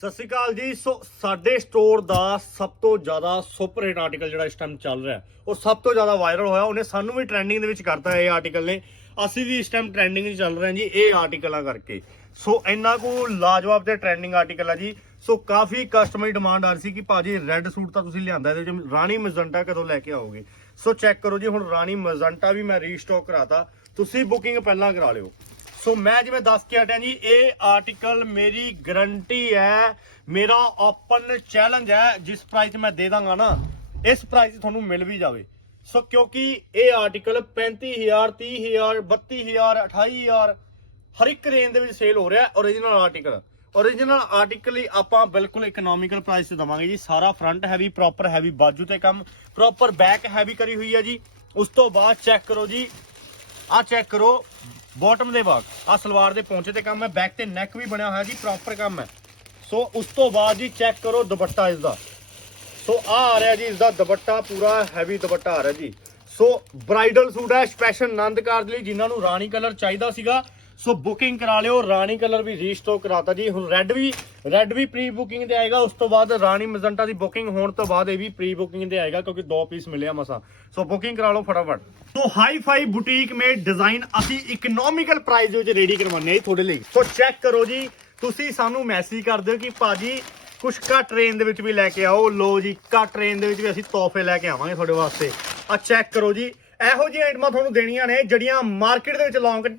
ਸਤਿ ਸ਼੍ਰੀ ਅਕਾਲ ਜੀ। ਸੋ ਸਾਡੇ ਸਟੋਰ ਦਾ ਸਭ ਤੋਂ ਜ਼ਿਆਦਾ ਸੁਪਰ ਹਿੱਟ ਆਰਟੀਕਲ ਜਿਹੜਾ ਇਸ ਟਾਈਮ ਚੱਲ ਰਿਹਾ ਹੈ, ਉਹ ਸਭ ਤੋਂ ਜ਼ਿਆਦਾ ਵਾਇਰਲ ਹੋਇਆ। ਉਹਨੇ ਸਾਨੂੰ ਵੀ ਟ੍ਰੈਂਡਿੰਗ ਦੇ ਵਿੱਚ ਕਰਤਾ ਇਹ ਆਰਟੀਕਲ ਨੇ। ਅਸੀਂ ਵੀ ਇਸ ਟਾਈਮ ਟ੍ਰੈਂਡਿੰਗ 'ਚ ਚੱਲ ਰਹੇ ਹਾਂ ਜੀ ਇਹ ਆਰਟੀਕਲਾਂ ਕਰਕੇ। ਸੋ ਇੰਨਾ ਕੋ ਲਾਜਵਾਬ ਤੇ ਟ੍ਰੈਂਡਿੰਗ ਆਰਟੀਕਲ ਆ ਜੀ। ਸੋ ਕਾਫੀ ਕਸਟਮਰ ਦੀ ਡਿਮਾਂਡ ਆ ਰਹੀ ਸੀ ਕਿ ਭਾਜੀ ਰੈੱਡ ਸੂਟ ਤਾਂ ਤੁਸੀਂ ਲਿਆਂਦਾ ਇਹਦੇ ਵਿੱਚ ਰਾਣੀ ਮਜ਼ੰਟਾ ਕਦੋਂ ਲੈ ਕੇ ਆਓਗੇ? ਸੋ ਚੈੱਕ ਕਰੋ ਜੀ ਹੁਣ ਰਾਣੀ ਮਜ਼ੰਟਾ ਵੀ ਮੈਂ ਰੀਸਟਾਕ ਕਰਾਤਾ। ਤੁਸੀਂ ਬੁਕਿੰਗ ਪਹਿਲਾਂ ਕਰਾ ਲਿਓ। ਸੋ ਮੈਂ ਜਿਵੇਂ ਦੱਸ ਕੇ ਹਟਿਆ ਜੀ, ਇਹ ਆਰਟੀਕਲ ਮੇਰੀ ਗਰੰਟੀ ਹੈ, ਮੇਰਾ ਓਪਨ ਚੈਲੰਜ ਹੈ, ਜਿਸ ਪ੍ਰਾਈਸ ਮੈਂ ਦੇ ਦਾਂਗਾ ਨਾ, ਇਸ ਪ੍ਰਾਈਸ ਤੁਹਾਨੂੰ ਮਿਲ ਵੀ ਜਾਵੇ। ਸੋ ਕਿਉਂਕਿ ਇਹ ਆਰਟੀਕਲ 35000 30000 32000 28000 ਹਰ ਇੱਕ ਰੇਂਜ ਦੇ ਵਿੱਚ ਸੇਲ ਹੋ ਰਿਹਾ ਹੈ origignal ਆਰਟੀਕਲ origignal ਆਰਟੀਕਲ ਹੀ ਆਪਾਂ ਬਿਲਕੁਲ ਇਕਨੋਮਿਕਲ ਪ੍ਰਾਈਸ ਤੇ ਦਵਾਂਗੇ ਜੀ। ਸਾਰਾ ਫਰੰਟ ਹੈਵੀ ਪ੍ਰੋਪਰ ਹੈਵੀ ਬਾਜੂ ਤੇ ਕੰਮ ਪ੍ਰੋਪਰ ਬੈਕ ਹੈਵੀ ਕਰੀ ਹੋਈ ਹੈ ਜੀ। ਉਸ ਤੋਂ ਬਾਅਦ ਚੈੱਕ ਕਰੋ ਜੀ ਆ ਚੈੱਕ ਕਰੋ ਬਾਟਮ ਦੇ ਭਾਗ ਆ ਸਲਵਾਰ ਦੇ ਪੌਂਚੇ ਤੇ ਕੰਮ ਹੈ ਬੈਕ ਤੇ ਨੈਕ ਵੀ ਬਣਿਆ ਹੋਇਆ ਜੀ ਪ੍ਰੋਪਰ ਕੰਮ ਹੈ। ਸੋ ਉਸ ਤੋਂ ਬਾਅਦ ਜੀ ਚੈੱਕ ਕਰੋ ਦੁਪੱਟਾ ਇਸ ਦਾ ਸੋ ਆ ਆ ਰਿਹਾ ਜੀ ਇਸ ਦਾ ਦੁਪੱਟਾ, ਪੂਰਾ ਹੈਵੀ ਦੁਪੱਟਾ ਆ ਰਿਹਾ ਜੀ। ਸੋ ਬ੍ਰਾਈਡਲ ਸੂਟ ਹੈ ਸਪੈਸ਼ਲ ਆਨੰਦ ਕਾਰ ਦੇ ਲਈ, ਜਿਨ੍ਹਾਂ ਨੂੰ ਰਾਣੀ ਕਲਰ ਚਾਹੀਦਾ ਸੀਗਾ। ਸੋ ਬੁਕਿੰਗ ਕਰਾ ਲਿਓ, ਰਾਣੀ ਕਲਰ ਵੀ ਰੀਸਟਾਕ ਕਰਾਤਾ ਜੀ। ਹੁਣ ਰੈੱਡ ਵੀ ਰੈੱਡ ਵੀ ਪ੍ਰੀ ਬੁਕਿੰਗ ਤੇ ਆਏਗਾ, ਉਸ ਤੋਂ ਬਾਅਦ ਰਾਣੀ ਮਜ਼ੰਟਾ ਦੀ ਬੁਕਿੰਗ ਹੋਣ ਤੋਂ ਬਾਅਦ ਇਹ ਵੀ ਪ੍ਰੀ ਬੁਕਿੰਗ ਤੇ ਆਏਗਾ, ਕਿਉਂਕਿ ਦੋ ਪੀਸ ਮਿਲਿਆ ਮਸਾ। ਸੋ ਬੁਕਿੰਗ ਕਰਾ ਲਓ ਫਟਾਫਟ। So hi fi boutique made design ਅਸੀਂ ਇਕਨੋਮਿਕਲ ਪ੍ਰਾਈਸ ਦੇ ਵਿੱਚ ਰੈਡੀ ਕਰਵਾਉਂਦੇ ਹਾਂ ਜੀ ਤੁਹਾਡੇ ਲਈ। ਸੋ ਚੈੱਕ ਕਰੋ ਜੀ, ਤੁਸੀਂ ਸਾਨੂੰ ਮੈਸੇਜ ਕਰ ਦਿਓ ਕਿ ਭਾਜੀ ਕੁਛ ਘੱਟ ਟ੍ਰੇਨ ਦੇ ਵਿੱਚ ਵੀ ਲੈ ਕੇ ਆਓ। ਲੋ ਜੀ, ਘੱਟ ਟ੍ਰੇਨ ਦੇ ਵਿੱਚ ਵੀ ਅਸੀਂ ਤੋਹਫੇ ਲੈ ਕੇ ਆਵਾਂਗੇ ਤੁਹਾਡੇ ਵਾਸਤੇ। ਆ ਚੈੱਕ ਕਰੋ ਜੀ ਇਹੋ ਜਿਹੀਆਂ ਆਈਟਮਾਂ ਤੁਹਾਨੂੰ ਦੇਣੀਆਂ ਨੇ ਜਿਹੜੀਆਂ ਮਾਰਕੀਟ ਦੇ ਵਿੱਚ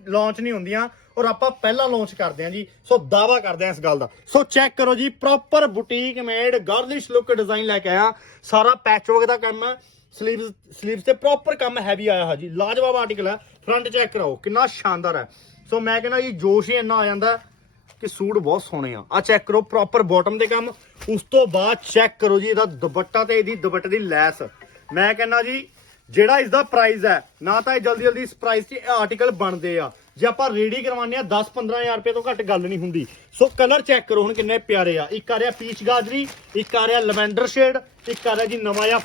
ਲਾਂਚ ਨਹੀਂ ਹੁੰਦੀਆਂ ਔਰ ਆਪਾਂ ਪਹਿਲਾਂ ਲਾਂਚ ਕਰਦੇ ਹਾਂ ਜੀ। ਸੋ ਦਾਵਾ ਕਰਦੇ ਹਾਂ ਇਸ ਗੱਲ ਦਾ। ਸੋ ਚੈੱਕ ਕਰੋ ਜੀ proper boutique made girlish look design ਲੈ ਕੇ ਆਇਆ। ਸਾਰਾ ਪੈਚਵਰਕ ਦਾ ਕੰਮ। ਹੈ ਸਲੀਵਸ ਸਲੀਵਸ ਤੇ ਪ੍ਰੋਪਰ ਕੰਮ ਹੈਵੀ ਆਇਆ ਹੈ ਜੀ। ਲਾਜਵਾਬ ਆਰਟੀਕਲ ਹੈ। ਫਰੰਟ ਚੈੱਕ ਕਰਾਓ, ਕਿੰਨਾ ਸ਼ਾਨਦਾਰ ਹੈ। ਸੋ ਮੈਂ ਕਹਿੰਦਾ ਜੀ, ਜੋਸ਼ ਹੀ ਇੰਨਾ ਆ ਜਾਂਦਾ ਕਿ ਸੂਟ ਬਹੁਤ ਸੋਹਣੇ ਆ। ਆ ਚੈੱਕ ਕਰੋ ਪ੍ਰੋਪਰ ਬਾਟਮ ਦੇ ਕੰਮ। ਉਸ ਤੋਂ ਬਾਅਦ ਚੈੱਕ ਕਰੋ ਜੀ, ਇਹਦਾ ਦੁਪੱਟਾ ਤੇ ਇਹਦੀ ਦੁਪੱਟੇ ਦੀ ਲੈਸ। ਮੈਂ ਕਹਿੰਦਾ ਜੀ ਜਿਹੜਾ ਇਸ ਦਾ ਪ੍ਰਾਈਸ ਹੈ, ਨਾ ਤਾਂ ਇਹ ਜਲਦੀ ਜਲਦੀ ਇਸ ਪ੍ਰਾਈਸ 'ਚ ਆਰਟੀਕਲ ਬਣਦੇ ਆ। ਜੇ ਆਪਾਂ ਰੇਡੀ ਕਰਵਾਉਂਦੇ ਆ 10-15000 ਰੁਪਏ ਤੋਂ ਘੱਟ ਗੱਲ ਨਹੀਂ ਹੁੰਦੀ। ਸੋ ਕਲਰ ਚੈੱਕ ਕਰੋ ਹੁਣ ਕਿੰਨੇ ਪਿਆਰੇ ਆ। ਇੱਕ ਆ ਰਿਹਾ ਪੀਚ ਗਾਜਰੀ, ਇੱਕ ਆ ਰਿਹਾ ਲਵੈਂਡਰ ਸ਼ੇਡ ਇੱਕ ਆ ਰਿਹਾ ਜੀ ਨਵਾਂ ਜਿਹਾ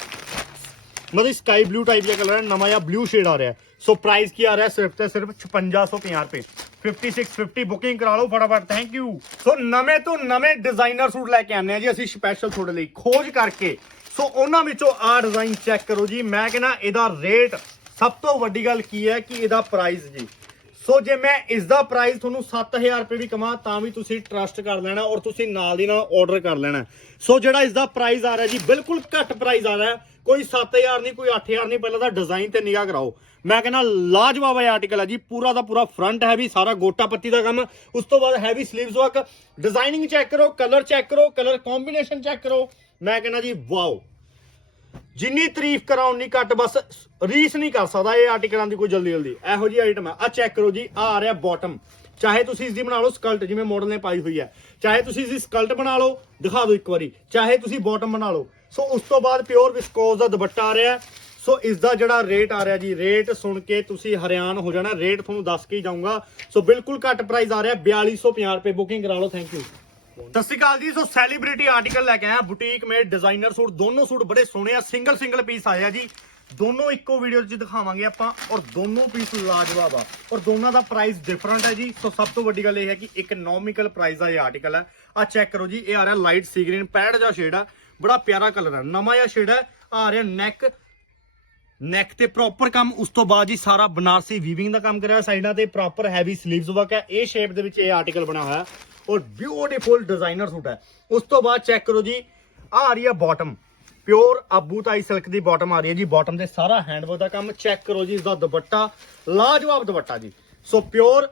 ਮਤਲਬ ਸਕਾਈ ਬਲੂ ਟਾਈਪ ਦਾ ਕਲਰ ਹੈ, ਨਵਾਂ ਜਿਹਾ ਬਲੂ ਸ਼ੇਡ ਆ ਰਿਹਾ। ਸੋ ਪ੍ਰਾਈਸ ਕੀ ਆ ਰਿਹਾ? ਸਿਰਫ ਤੇ ਸਿਰਫ 5650 ਰੁਪਏ। 5650 ਬੁਕਿੰਗ ਕਰਾ ਲਓ ਫਟਾਫਟ ਥੈਂਕ ਯੂ ਸੋ ਨਵੇਂ ਤੋਂ ਨਵੇਂ ਡਿਜ਼ਾਈਨਰ ਸੂਟ ਲੈ ਕੇ ਆਨੇ ਆ ਜੀ, ਅਸੀਂ ਸਪੈਸ਼ਲ ਤੁਹਾਡੇ ਲਈ ਖੋਜ ਕਰਕੇ। ਸੋ ਉਹਨਾਂ ਵਿੱਚੋਂ ਆ ਡਿਜ਼ਾਈਨ ਚੈੱਕ ਕਰੋ ਜੀ, ਮੈਂ ਕਹਿੰਦਾ ਇਹਦਾ ਰੇਟ ਸਭ ਤੋਂ ਵੱਡੀ ਗੱਲ ਕੀ ਹੈ ਕਿ ਇਹਦਾ ਪ੍ਰਾਈਸ ਜੀ। ਸੋ ਜੇ ਮੈਂ ਇਸ ਦਾ ਪ੍ਰਾਈਸ ਤੁਹਾਨੂੰ 7000 ਰੁਪਏ ਵੀ ਕਮਾ ਤਾਂ ਵੀ ਤੁਸੀਂ ਟਰਸਟ ਕਰ ਲੈਣਾ ਔਰ ਤੁਸੀਂ ਨਾਲ ਦੀ ਨਾਲ ਆਰਡਰ ਕਰ ਲੈਣਾ। ਸੋ ਜਿਹੜਾ ਇਸ ਦਾ ਪ੍ਰਾਈਸ ਆ ਰਿਹਾ ਜੀ, ਬਿਲਕੁਲ ਘੱਟ ਪ੍ਰਾਈਸ ਆ ਰਿਹਾ। ਹੈ। ਕੋਈ 7000 ਨਹੀਂ, ਕੋਈ 8000 ਨਹੀਂ, ਪਹਿਲਾਂ ਤਾਂ ਡਿਜ਼ਾਈਨ ਤੇ ਨਿਗਾਹ ਕਰਾਓ। ਮੈਂ ਕਹਿੰਦਾ ਲਾਜਵਾਬ ਹੈ ਆਰਟੀਕਲ ਹੈ ਜੀ, ਪੂਰਾ ਦਾ ਪੂਰਾ ਫਰੰਟ ਹੈ ਵੀ ਸਾਰਾ ਗੋਟਾ ਪੱਤੀ ਦਾ ਕੰਮ। ਉਸ ਤੋਂ ਬਾਅਦ heavy sleeves work designing check ਕਰੋ ਕਲਰ ਚੈੱਕ ਕਰੋ ਕਲਰ ਕੰਬੀਨੇਸ਼ਨ ਚੈੱਕ ਕਰੋ। ਮੈਂ ਕਹਿੰਦਾ ਜੀ, ਵਾਓ। ਜਿੰਨੀ ਤਾਰੀਫ ਕਰਾਂ, ਉਨੀ ਘੱਟ ਬਸ ਰੀਸ ਨਹੀਂ ਕਰ ਸਕਦਾ ਇਹ ਆਰਟੀਕਲਾਂ ਦੀ ਕੋਈ ਜਲਦੀ ਜਲਦੀ ਇਹੋ ਜੀ ਆਈਟਮ ਹੈ। ਆ ਚੈੱਕ ਕਰੋ ਜੀ ਆ ਆ ਰਿਹਾ ਬਾਟਮ ਚਾਹੇ ਤੁਸੀਂ ਇਸ ਦੀ ਬਣਾ ਲਓ ਸਕਲਟ ਜਿਵੇਂ ਮਾਡਲ ਨੇ ਪਾਈ ਹੋਈ ਹੈ। ਚਾਹੇ ਤੁਸੀਂ ਇਸ ਦੀ ਸਕਲਟ ਬਣਾ ਲਓ, ਦਿਖਾ ਦਿਓ ਇੱਕ ਵਾਰੀ। ਚਾਹੇ ਤੁਸੀਂ ਬਾਟਮ ਬਣਾ ਲਓ। ਸੋ ਉਸ ਤੋਂ ਬਾਅਦ ਪਿਓਰ ਵਿਸਕੋਸ ਦਾ ਦੁਪੱਟਾ ਆ ਰਿਹਾ। ਸੋ ਇਸ ਦਾ ਜਿਹੜਾ ਰੇਟ ਆ ਰਿਹਾ ਜੀ, ਰੇਟ ਸੁਣ ਕੇ ਤੁਸੀਂ ਹਰਿਆਣ ਹੋ ਜਾਣਾ, ਰੇਟ ਤੁਹਾਨੂੰ ਦੱਸ ਕੇ ਹੀ ਜਾਊਂਗਾ। ਸੋ ਬਿਲਕੁਲ ਘੱਟ ਪ੍ਰਾਈਸ ਆ ਰਿਹਾ 4250 ਰੁਪਏ ਬੁਕਿੰਗ ਕਰਾ ਲਓ ਥੈਂਕ ਯੂ ਸਤਿ ਸ਼੍ਰੀ ਅਕਾਲ ਜੀ, ਸੋ ਸੈਲੀਬ੍ਰਿਟੀ ਆਰਟੀਕਲ ਲੈ ਕੇ ਆਇਆ ਬੁਟੀਕ ਮੇਡ ਡਿਜ਼ਾਈਨਰ ਸੂਟ, ਦੋਨੋਂ ਸੂਟ ਬੜੇ ਸੋਹਣੇ ਆ ਸਿੰਗਲ ਸਿੰਗਲ ਪੀਸ ਆਇਆ ਜੀ। ਦੋਨੋਂ ਇੱਕੋ ਵੀਡੀਓ 'ਚ ਦਿਖਾਵਾਂਗੇ ਆਪਾਂ, ਔਰ ਦੋਨੋਂ ਪੀਸ ਲਾਜਵਾਬ ਆ, ਔਰ ਦੋਨਾਂ ਦਾ ਪ੍ਰਾਈਸ ਡਿਫਰੈਂਟ ਹੈ ਜੀ। ਸੋ ਸਭ ਤੋਂ ਵੱਡੀ ਗੱਲ ਇਹ ਹੈ ਕਿ ਇਕਨੋਮਿਕਲ ਪ੍ਰਾਈਸ ਦਾ ਇਹ ਆਰਟੀਕਲ ਹੈ ਆ ਚੈੱਕ ਕਰੋ ਜੀ, ਇਹ ਆ ਰਿਹਾ ਲਾਈਟ ਸੀ ਗ੍ਰੀਨ ਪੈਰਟ ਜਿਹਾ ਸ਼ੇਡ ਆ, ਬੜਾ ਪਿਆਰਾ ਕਲਰ ਹੈ ਨਵਾਂ ਜਿਹਾ ਸ਼ੇਡ ਹੈ ਆ ਰਿਹਾ ਨੈਕ ਨੈਕ ਤੇ ਪ੍ਰੋਪਰ ਕੰਮ, ਉਸ ਤੋਂ ਬਾਅਦ ਜੀ ਸਾਰਾ ਬਨਾਰਸੀ ਵੀਵਿੰਗ ਦਾ ਕੰਮ ਕਰਿਆ, ਸਾਈਡਾਂ ਤੇ ਪ੍ਰੋਪਰ ਹੈਵੀ ਸਲੀਵਸ ਵਰਕ ਹੈ। ਇਹ ਸ਼ੇਪ ਦੇ ਵਿੱਚ ਇਹ ਆਰਟੀਕਲ ਬਣਾ ਹੋਇਆ ਔਰ ਬਿਊਟੀਫੁਲ ਡਿਜ਼ਾਈਨਰ ਸੂਟ ਹੈ। ਉਸ ਤੋਂ ਬਾਅਦ ਚੈੱਕ ਕਰੋ ਜੀ ਆ ਆ ਰਹੀ ਹੈ ਬਾਟਮ ਪਿਓਰ ਆਬੂਤਾਈ ਸਿਲਕ ਦੀ ਬਾਟਮ ਆ ਰਹੀ ਹੈ ਜੀ। ਬਾਟਮ ਤੇ ਸਾਰਾ ਹੈਂਡਵਰਕ ਦਾ ਕੰਮ ਚੈੱਕ ਕਰੋ ਜੀ, ਇਸ ਦਾ ਦੁਪੱਟਾ, ਲਾਜਵਾਬ ਦੁਪੱਟਾ ਜੀ। So pure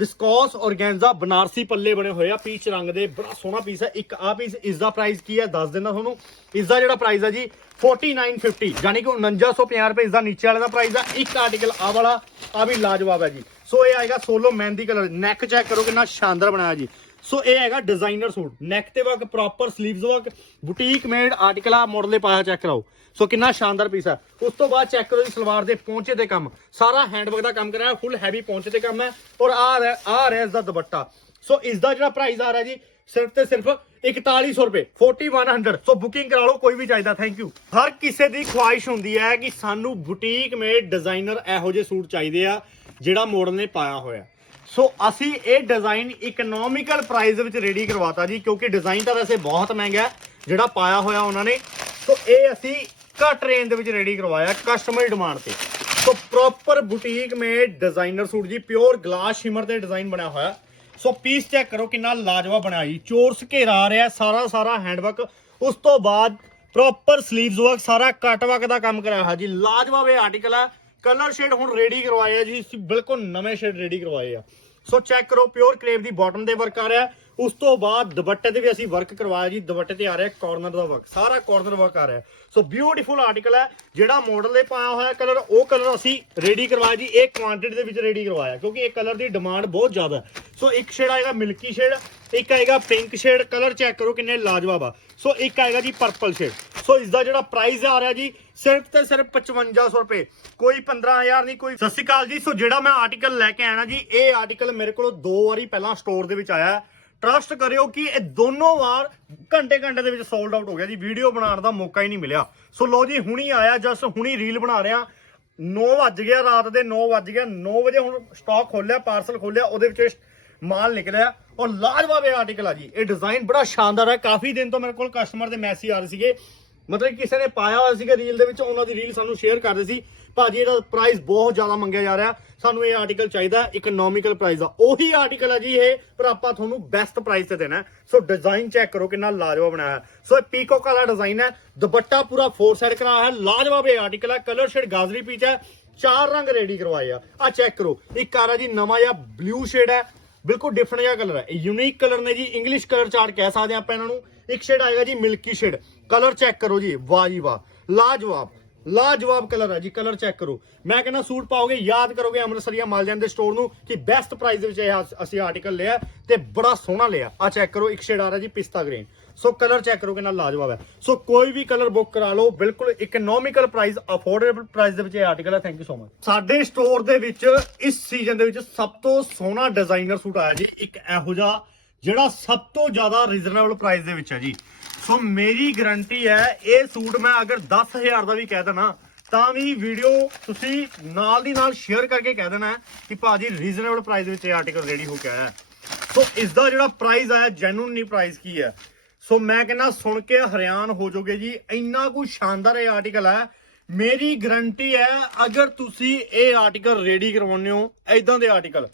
viscose organza Banarasi ਪੱਲੇ ਬਣੇ ਹੋਏ ਆ। ਪੀਚ ਰੰਗ ਦੇ, ਬੜਾ ਸੋਹਣਾ ਪੀਸ ਹੈ ਇੱਕ ਆ ਪੀਸ ਇਸ ਦਾ ਪ੍ਰਾਈਸ ਕੀ ਹੈ ਦੱਸ ਦਿੰਦਾ ਤੁਹਾਨੂੰ। ਇਸ ਦਾ ਜਿਹੜਾ ਪ੍ਰਾਈਸ ਹੈ ਜੀ 4950 ਯਾਨੀ ਕਿ 4950 ਰੁਪਏ ਇਸ ਦਾ ਨੀਚੇ ਵਾਲੇ ਦਾ ਪ੍ਰਾਈਸ ਆ। ਇੱਕ ਆਰਟੀਕਲ ਆ ਵਾਲਾ ਆ ਵੀ ਲਾਜਵਾਬ ਹੈ ਜੀ। ਸੋ ਇਹ ਆਏਗਾ solo mehndi colour neck check ਕਰੋ ਕਿੰਨਾ ਸ਼ਾਨਦਾਰ ਬਣਾਇਆ ਜੀ। ਸੋ ਇਹ ਹੈਗਾ ਡਿਜ਼ਾਈਨਰ ਸੂਟ। ਨੈਕ ਤੇ work proper sleeves work boutique made article ਆ ਮਾਡਲ ਦੇ ਪਾਇਆ ਚੈੱਕ ਕਰਾਓ। ਸੋ ਕਿੰਨਾ ਸ਼ਾਨਦਾਰ ਪੀਸ ਹੈ ਉਸ ਤੋਂ ਬਾਅਦ ਚੈੱਕ ਕਰੋ ਜੀ ਸਲਵਾਰ ਦੇ ਪੌਂਚੇ ਤੇ ਕੰਮ। ਸਾਰਾ ਹੈਂਡਵਰਕ ਦਾ ਕੰਮ ਕਰਾਇਆ ਫੁੱਲ ਹੈਵੀ ਪੌਂਚੇ ਤੇ ਕੰਮ ਹੈ। ਔਰ ਆ ਆ ਰਿਹਾ ਇਸ ਦਾ ਦੁਪੱਟਾ। ਸੋ ਇਸ ਦਾ ਜਿਹੜਾ ਪ੍ਰਾਈਸ ਆ ਰਿਹਾ ਜੀ, ਸਿਰਫ ਤੇ ਸਿਰਫ 4100 ਰੁਪਏ 4100 ਸੋ ਬੁਕਿੰਗ ਕਰਾ ਲਓ, ਕੋਈ ਵੀ ਚਾਹੀਦਾ ਥੈਂਕ ਯੂ ਹਰ ਕਿਸੇ ਦੀ ਖੁਆਇਸ਼ ਹੁੰਦੀ ਹੈ ਕਿ ਸਾਨੂੰ ਬੁਟੀਕ ਮੇਡ ਡਿਜ਼ਾਈਨਰ ਇਹੋ ਜਿਹੇ ਸੂਟ ਚਾਹੀਦੇ ਆ, ਜਿਹੜਾ ਮੋਡਲ ਨੇ ਪਾਇਆ ਹੋਇਆ। ਸੋ ਅਸੀਂ ਇਹ ਡਿਜ਼ਾਈਨ ਇਕਨੋਮਿਕਲ ਪ੍ਰਾਈਸ ਵਿੱਚ ਰੈਡੀ ਕਰਵਾਤਾ ਜੀ, ਕਿਉਂਕਿ ਡਿਜ਼ਾਈਨ ਤਾਂ ਵੈਸੇ ਬਹੁਤ ਮਹਿੰਗਾ ਹੈ, ਜਿਹੜਾ ਪਾਇਆ ਹੋਇਆ ਉਹਨਾਂ ਨੇ। ਸੋ ਇਹ ਅਸੀਂ ਘੱਟ ਰੇਂਜ ਦੇ ਵਿੱਚ ਰੈਡੀ ਕਰਵਾਇਆ ਕਸਟਮਰ ਡਿਮਾਂਡ ਤੇ। So proper boutique made designer suit ਜੀ ਪਿਓਰ ਗਲਾਸ ਸ਼ਿਮਰ ਤੇ ਡਿਜ਼ਾਈਨ ਬਣਿਆ ਹੋਇਆ। ਸੋ ਪੀਸ ਚੈੱਕ ਕਰੋ ਕਿੰਨਾ ਲਾਜਵਾਬ ਬਣਿਆ ਜੀ। ਚੋਰਸ ਘੇਰਾ ਆ ਰਿਹਾ, ਸਾਰਾ ਸਾਰਾ ਹੈਂਡਵਰਕ ਉਸ ਤੋਂ ਬਾਅਦ ਪ੍ਰੋਪਰ ਸਲੀਵਸ ਵਰਕ ਸਾਰਾ ਕੱਟ ਵਰਕ ਦਾ ਕੰਮ ਕਰਾਇਆ ਹੋਇਆ ਜੀ। ਲਾਜਵਾਬ ਇਹ ਆਰਟੀਕਲ ਹੈ ਕਲਰ ਸ਼ੇਡ ਹੁਣ ਰੈਡੀ ਕਰਵਾਏ ਆ ਜੀ, ਅਸੀਂ ਬਿਲਕੁਲ ਨਵੇਂ ਸ਼ੇਡ ਰੈਡੀ ਕਰਵਾਏ ਆ। ਸੋ ਚੈੱਕ ਕਰੋ, ਪਿਓਰ ਕਲੇਵ ਦੀ ਬਾਟਮ ਦੇ ਵਰਕ ਆ ਰਿਹਾ ਉਸ ਤੋਂ ਬਾਅਦ ਦੁਪੱਟੇ ਤੇ ਵੀ ਅਸੀਂ ਵਰਕ ਕਰਵਾਇਆ ਜੀ, ਦੁਪੱਟੇ ਤੇ ਆ ਰਿਹਾ ਕਾਰਨਰ ਦਾ ਵਰਕ ਸਾਰਾ ਕਾਰਨਰ ਵਰਕ ਆ ਰਿਹਾ ਸੋ ਬਿਊਟੀਫੁਲ ਆਰਟੀਕਲ ਹੈ, ਜਿਹੜਾ ਮਾਡਲ ਦੇ ਪਾਇਆ ਹੋਇਆ ਕਲਰ ਉਹ ਕਲਰ ਅਸੀਂ ਰੈਡੀ ਕਰਵਾਇਆ ਜੀ, ਇਹ ਕੁਆਂਟੀਟੀ ਦੇ ਵਿੱਚ ਰੈਡੀ ਕਰਵਾਇਆ, ਕਿਉਂਕਿ ਇਹ ਕਲਰ ਦੀ ਡਿਮਾਂਡ ਬਹੁਤ ਜ਼ਿਆਦਾ ਸੋ ਇੱਕ ਸ਼ੇਡ ਆਏਗਾ ਮਿਲਕੀ ਸ਼ੇਡ ਇੱਕ ਆਏਗਾ ਪਿੰਕ ਸ਼ੇਡ ਕਲਰ ਚੈੱਕ ਕਰੋ ਕਿੰਨੇ ਲਾਜਵਾਬ ਆ। ਸੋ ਇੱਕ ਆਏਗਾ ਜੀ ਪਰਪਲ ਸ਼ੇਡ ਸੋ ਇਸ ਦਾ ਜਿਹੜਾ ਪ੍ਰਾਈਸ ਆ ਰਿਹਾ ਜੀ, ਸਿਰਫ ਤੇ ਸਿਰਫ 5500 ਰੁਪਏ। ਕੋਈ 15000 ਨਹੀਂ, ਕੋਈ ਸਤਿ ਸ਼੍ਰੀ ਅਕਾਲ ਜੀ। ਸੋ ਜਿਹੜਾ ਮੈਂ ਆਰਟੀਕਲ ਲੈ ਕੇ ਆਇਆ ਨਾ ਜੀ, ਇਹ ਆਰਟੀਕਲ ਮੇਰੇ ਕੋਲ ਦੋ ਵਾਰੀ ਪਹਿਲਾਂ ਸਟੋਰ ਦੇ ਵਿੱਚ ਆਇਆ। ਟਰਸਟ ਕਰਿਓ ਕਿ ਇਹ ਦੋਨੋਂ ਵਾਰ ਘੰਟੇ ਘੰਟੇ ਦੇ ਵਿੱਚ ਸੋਲਡ ਆਊਟ ਹੋ ਗਿਆ ਜੀ। ਵੀਡੀਓ ਬਣਾਉਣ ਦਾ ਮੌਕਾ ਹੀ ਨਹੀਂ ਮਿਲਿਆ। ਸੋ ਲੋ ਜੀ, ਹੁਣੀ ਆਇਆ ਜਸਟ ਹੁਣੀ ਰੀਲ ਬਣਾ ਰਿਹਾ। 9 ਵੱਜ ਗਿਆ, ਰਾਤ ਦੇ 9 ਵੱਜ ਗਿਆ। 9 ਵਜੇ ਹੁਣ ਸਟਾਕ ਖੋਲਿਆ ਪਾਰਸਲ ਖੋਲਿਆ, ਉਹਦੇ ਵਿੱਚ ਮਾਲ ਨਿਕਲਿਆ। ਔਰ ਲਾਜਵਾਬ ਇਹ ਆਰਟੀਕਲ ਆ ਜੀ। ਇਹ ਡਿਜ਼ਾਈਨ ਬੜਾ ਸ਼ਾਨਦਾਰ ਹੈ। ਕਾਫੀ ਦਿਨ ਤੋਂ ਮੇਰੇ ਕੋਲ ਕਸਟਮਰ ਦੇ ਮੈਸੇਜ ਆ ਰਹੇ ਸੀਗੇ। ਮਤਲਬ ਕਿਸੇ ਨੇ ਪਾਇਆ ਹੋਇਆ ਸੀਗਾ ਰੀਲ ਦੇ ਵਿੱਚ, ਉਹਨਾਂ ਦੀ ਰੀਲ ਸਾਨੂੰ ਸ਼ੇਅਰ ਕਰਦੇ ਰਹੇ ਸੀ। ਭਾਜੀ, ਇਹਦਾ ਪ੍ਰਾਈਸ ਬਹੁਤ ਜ਼ਿਆਦਾ ਮੰਗਿਆ ਜਾ ਰਿਹਾ। ਸਾਨੂੰ ਇਹ ਆਰਟੀਕਲ ਚਾਹੀਦਾ ਇਕਨੋਮਿਕਲ ਪ੍ਰਾਈਸ ਦਾ ਉਹੀ ਆਰਟੀਕਲ ਹੈ ਜੀ ਇਹ, ਪਰ ਆਪਾਂ ਤੁਹਾਨੂੰ ਬੈਸਟ ਪ੍ਰਾਈਸ ਤੇ ਦੇਣਾ ਸੋ ਡਿਜ਼ਾਈਨ ਚੈੱਕ ਕਰੋ ਕਿੰਨਾ ਲਾਜਵਾਬ ਬਣਾਇਆ ਸੋ ਇਹ ਪੀਕੋਕ ਵਾਲਾ ਡਿਜ਼ਾਈਨ ਹੈ। ਦੁਪੱਟਾ ਪੂਰਾ ਫੋਰ ਸਾਈਡ ਕਰਾਇਆ ਹੈ। ਲਾਜਵਾਬ ਇਹ ਆਰਟੀਕਲ ਹੈ। ਕਲਰ ਸ਼ੇਡ ਗਾਜ਼ਰੀ ਪੀਚ ਹੈ। ਚਾਰ ਰੰਗ ਰੈਡੀ ਕਰਵਾਏ ਆ। ਆ ਚੈੱਕ ਕਰੋ। ਇੱਕ ਆ ਰਿਹਾ ਜੀ, ਨਵਾਂ ਜਿਹਾ ਬਲੂ ਸ਼ੇਡ ਹੈ। ਬਿਲਕੁਲ ਡਿਫਰੈਂਟ ਜਿਹਾ ਕਲਰ ਹੈ। ਯੂਨੀਕ ਕਲਰ ਨੇ ਜੀ ਇੰਗਲਿਸ਼ ਕਲਰ ਚਾਰਟ ਕਹਿ ਸਕਦੇ ਆਪਾਂ ਇਹਨਾਂ ਨੂੰ। ਇੱਕ ਸ਼ੇਡ ਆਏਗਾ ਜੀ ਮਿਲਕੀ ਸ਼ੇਡ ਕਲਰ ਚੈੱਕ ਕਰੋ ਜੀ, ਵਾਹ ਜੀ ਵਾਹ। ਲਾਜਵਾਬ। ਲਾਜਵਾਬ ਕਲਰ ਹੈ ਜੀ, ਕਲਰ ਚੈੱਕ ਕਰੋ। ਮੈਂ ਕਹਿੰਦਾ ਸੂਟ ਪਾਓਗੇ, ਯਾਦ ਕਰੋਗੇ ਅੰਮ੍ਰਿਤਸਰੀਆ ਮਾਲ ਜਾਂਦੇ ਸਟੋਰ ਨੂੰ ਕਿ ਬੈਸਟ ਪ੍ਰਾਈਸ ਦੇ ਵਿੱਚ ਇਹ ਅਸੀਂ ਆਰਟੀਕਲ ਲਿਆ ਤੇ ਬੜਾ ਸੋਹਣਾ ਲਿਆ। ਆ ਚੈੱਕ ਕਰੋ, ਇੱਕ ਸ਼ੇਡ ਆ ਰਿਹਾ ਜੀ, ਪਿਸਤਾ ਗ੍ਰੀਨ ਸੋ ਕਲਰ ਚੈੱਕ ਕਰੋ ਕਿੰਨਾ ਲਾਜਵਾਬ ਹੈ। ਸੋ ਕੋਈ ਵੀ ਕਲਰ ਬੁੱਕ ਕਰਾ ਲਓ, ਬਿਲਕੁਲ ਇਕਨੋਮਿਕਲ ਪ੍ਰਾਈਸ ਅਫੋਰਡੇਬਲ ਪ੍ਰਾਈਸ ਦੇ ਵਿੱਚ ਇਹ ਆਰਟੀਕਲ ਹੈ ਥੈਂਕ ਯੂ ਸੋ ਮਚ ਸਾਡੇ ਸਟੋਰ ਦੇ ਵਿੱਚ ਇਸ ਸੀਜ਼ਨ ਦੇ ਵਿੱਚ ਸਭ ਤੋਂ ਸੋਹਣਾ ਡਿਜ਼ਾਈਨਰ ਸੂਟ ਆਇਆ ਜੀ, ਇੱਕ ਇਹੋ ਜਿਹਾ, ਜਿਹੜਾ ਸਭ ਤੋਂ ਜ਼ਿਆਦਾ ਰੀਜ਼ਨੇਬਲ ਪ੍ਰਾਈਸ ਦੇ ਵਿੱਚ ਹੈ ਜੀ। ਸੋ ਮੇਰੀ ਗਰੰਟੀ ਹੈ, ਇਹ ਸੂਟ ਮੈਂ ਅਗਰ 10000 ਦਾ ਵੀ ਕਹਿ ਦੇਣਾ, ਤਾਂ ਵੀ ਵੀਡੀਓ ਤੁਸੀਂ ਨਾਲ ਦੀ ਨਾਲ ਸ਼ੇਅਰ ਕਰਕੇ ਕਹਿ ਦੇਣਾ ਹੈ ਕਿ ਭਾਜੀ ਰੀਜ਼ਨੇਬਲ ਪ੍ਰਾਈਸ ਵਿੱਚ ਇਹ ਆਰਟੀਕਲ ਰੈਡੀ ਹੋ ਕੇ ਆਇਆ ਹੈ। ਸੋ ਇਸ ਦਾ ਜਿਹੜਾ ਪ੍ਰਾਈਸ ਆਇਆ ਜੈਨੂਨ ਨਹੀਂ ਪ੍ਰਾਈਸ ਕੀ ਹੈ? ਸੋ ਮੈਂ ਕਹਿੰਦਾ ਸੁਣ ਕੇ ਹੈਰਾਨ ਹੋ ਜਾਓਗੇ ਜੀ, ਇੰਨਾ ਕੁ ਸ਼ਾਨਦਾਰ ਇਹ ਆਰਟੀਕਲ ਹੈ। ਮੇਰੀ ਗਰੰਟੀ ਹੈ, ਅਗਰ ਤੁਸੀਂ ਇਹ ਆਰਟੀਕਲ ਰੈਡੀ ਕਰਵਾਉਂਦੇ ਹੋ ਐਦਾਂ ਦੇ ਆਰਟੀਕਲ